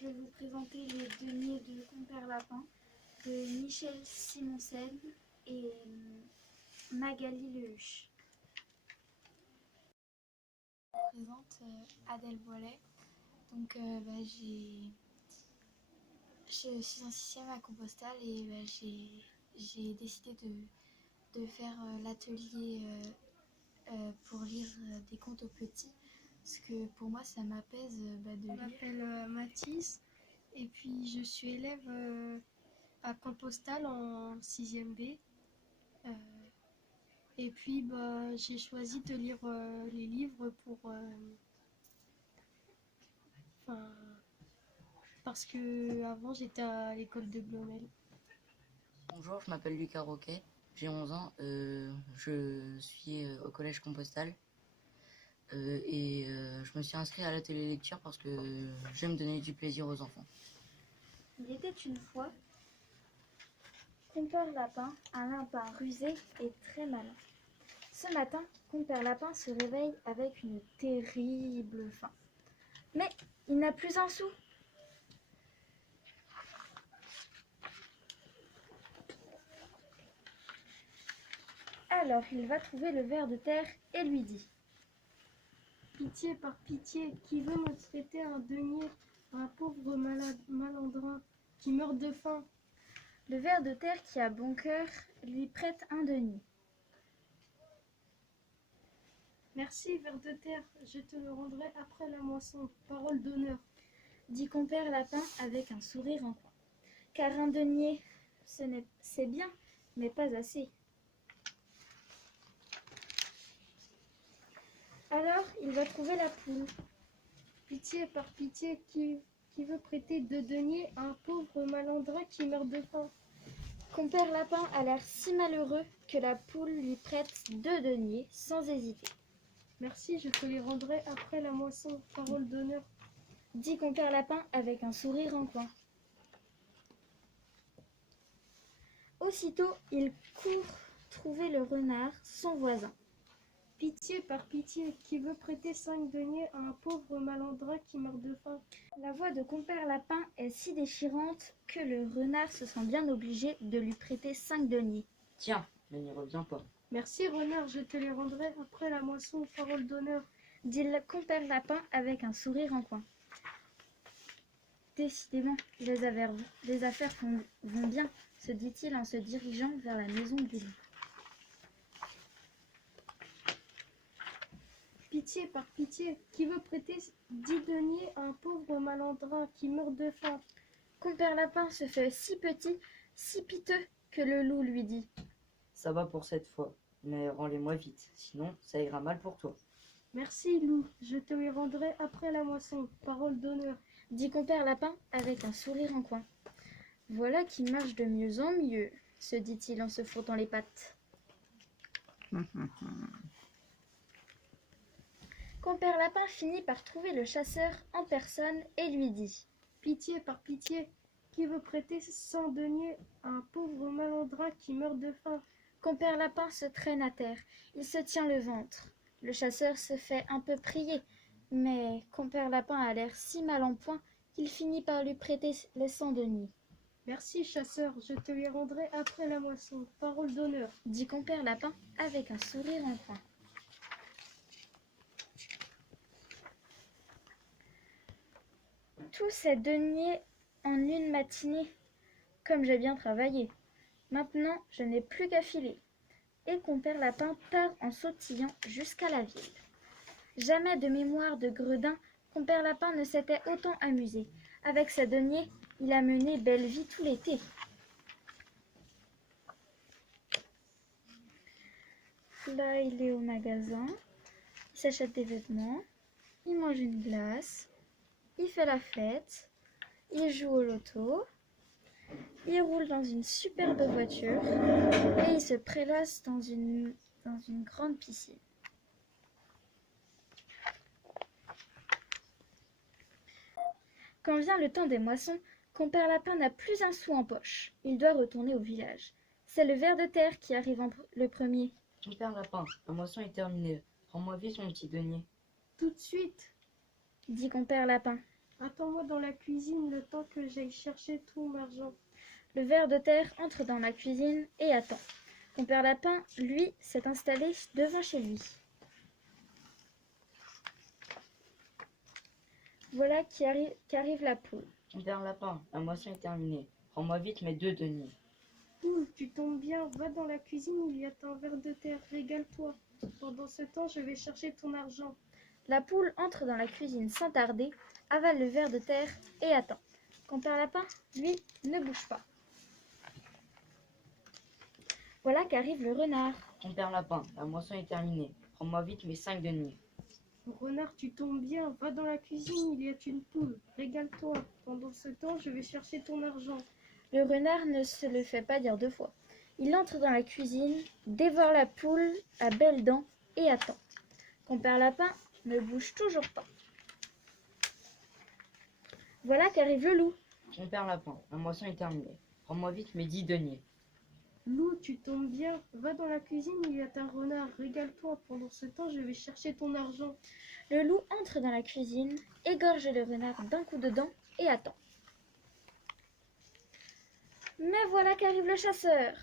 je vais vous présenter les deniers de Compère Lapin de Michel Simonsen et Magali Lehuche. Je vous présente Adèle Boilet. Donc, je suis en 6e à Compostelle et j'ai décidé de faire l'atelier pour lire des contes aux petits. Parce que pour moi, ça m'apaise de lire. Je m'appelle Mathis et puis je suis élève à Compostelle en 6e B. Et puis j'ai choisi de lire les livres parce que avant j'étais à l'école de Blomel. Bonjour, je m'appelle Lucas Roquet, j'ai 11 ans, je suis au collège Compostelle et je me suis inscrit à l'atelier lecture parce que j'aime donner du plaisir aux enfants. Il était une fois Compère Lapin, un lapin rusé et très malin. Ce matin, Compère Lapin se réveille avec une terrible faim. Mais il n'a plus un sou. Alors il va trouver le ver de terre et lui dit: Pitié, par pitié, qui veut me traiter un denier, un pauvre malandrin qui meurt de faim? Le ver de terre, qui a bon cœur, lui prête un denier. Merci, ver de terre, je te le rendrai après la moisson, parole d'honneur, dit Compère Lapin avec un sourire en coin. Car un denier, c'est bien, mais pas assez. Alors il va trouver la poule. Pitié, par pitié, qui veut prêter 2 deniers à un pauvre malandrin qui meurt de faim? Compère Lapin a l'air si malheureux que la poule lui prête 2 deniers sans hésiter. Merci, je te les rendrai après la moisson, parole d'honneur, dit Compère Lapin avec un sourire en coin. Aussitôt, il court trouver le renard, son voisin. Pitié, par pitié, qui veut prêter 5 deniers à un pauvre malandrin qui meurt de faim? La voix de Compère Lapin est si déchirante que le renard se sent bien obligé de lui prêter 5 deniers. Tiens, mais n'y reviens pas. Merci, renard, je te les rendrai après la moisson, parole d'honneur, dit le Compère Lapin avec un sourire en coin. Décidément, les affaires vont bien, se dit-il en se dirigeant vers la maison du loup. Pitié, par pitié, qui veut prêter 10 deniers à un pauvre malandrin qui meurt de faim? Compère Lapin se fait si petit, si piteux, que le loup lui dit: Ça va pour cette fois, mais rends-les-moi vite, sinon ça ira mal pour toi. Merci, loup, je te les rendrai après la moisson, parole d'honneur, dit Compère Lapin avec un sourire en coin. Voilà qui marche de mieux en mieux, se dit-il en se frottant les pattes. Compère Lapin finit par trouver le chasseur en personne et lui dit: Pitié, par pitié, qui veut prêter 100 deniers à un pauvre malandrin qui meurt de faim? Compère Lapin se traîne à terre, il se tient le ventre. Le chasseur se fait un peu prier, mais Compère Lapin a l'air si mal en point qu'il finit par lui prêter les 100 deniers. Merci, chasseur, je te les rendrai après la moisson, parole d'honneur, dit Compère Lapin avec un sourire en coin. Tous ces deniers en une matinée, comme j'ai bien travaillé. Maintenant, je n'ai plus qu'à filer. Et Compère Lapin part en sautillant jusqu'à la ville. Jamais de mémoire de gredin, Compère Lapin ne s'était autant amusé. Avec ses deniers, il a mené belle vie tout l'été. Là, il est au magasin, il s'achète des vêtements, il mange une glace, il fait la fête, il joue au loto, il roule dans une superbe voiture et il se prélasse dans une grande piscine. Quand vient le temps des moissons, Compère Lapin n'a plus un sou en poche. Il doit retourner au village. C'est le ver de terre qui arrive le premier. Compère Lapin, la moisson est terminée. Rends-moi vite mon petit denier. Tout de suite, dit Compère Lapin. Attends-moi dans la cuisine le temps que j'aille chercher tout mon argent. Le ver de terre entre dans la cuisine et attend. Compère Lapin, lui, s'est installé devant chez lui. Voilà qu'arrive la poule. Compère Lapin, la moisson est terminée. Rends-moi vite mes 2 deniers. Poule, tu tombes bien, va dans la cuisine, il y a un ver de terre, régale-toi. Pendant ce temps, je vais chercher ton argent. La poule entre dans la cuisine sans tarder, avale le ver de terre et attend. Compère Lapin, lui, ne bouge pas. Voilà qu'arrive le renard. Compère Lapin, la moisson est terminée. Rends-moi vite mes 5 deniers. Renard, tu tombes bien, va dans la cuisine, il y a une poule, régale-toi. Pendant ce temps, je vais chercher ton argent. Le renard ne se le fait pas dire 2 fois. Il entre dans la cuisine, dévore la poule à belles dents et attend. Compère Lapin ne bouge toujours pas. Voilà qu'arrive le loup. Compère Lapin, la moisson est terminée. Rends-moi vite mes 10 deniers. Loup, tu tombes bien, va dans la cuisine, il y a un renard, régale-toi. Pendant ce temps, je vais chercher ton argent. Le loup entre dans la cuisine, égorge le renard d'un coup de dent et attend. Mais voilà qu'arrive le chasseur.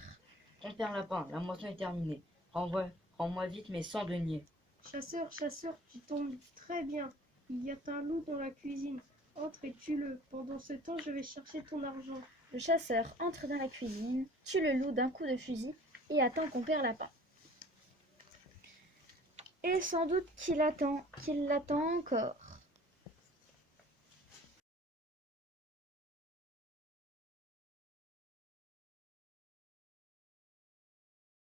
Compère Lapin, la moisson est terminée. Rends-moi vite mes 100 deniers. Chasseur, chasseur, tu tombes très bien. Il y a un loup dans la cuisine. Entre et tue-le. Pendant ce temps, je vais chercher ton argent. Le chasseur entre dans la cuisine, tue le loup d'un coup de fusil et attend Compère Lapin. Et sans doute qu'il l'attend encore.